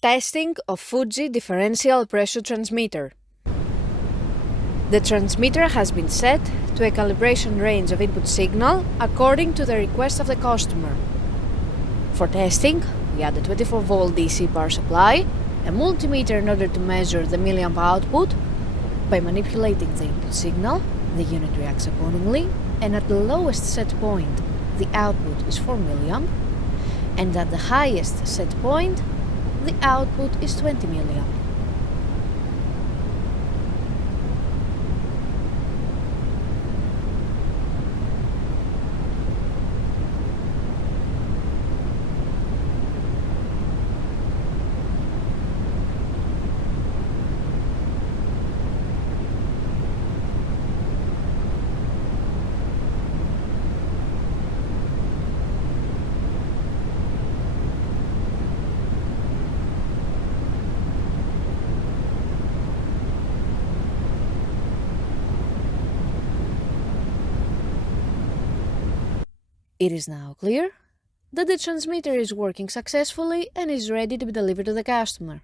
Testing of Fuji Differential Pressure Transmitter. The transmitter has been set to a calibration range of input signal according to the request of the customer. For testing, we add a 24-volt DC power supply, a multimeter in order to measure the milliamp output. By manipulating the input signal, the unit reacts accordingly, and at the lowest set point, the output is 4 milliamp, and at the highest set point, the output is 20 milliamp. It is now clear that the transmitter is working successfully and is ready to be delivered to the customer.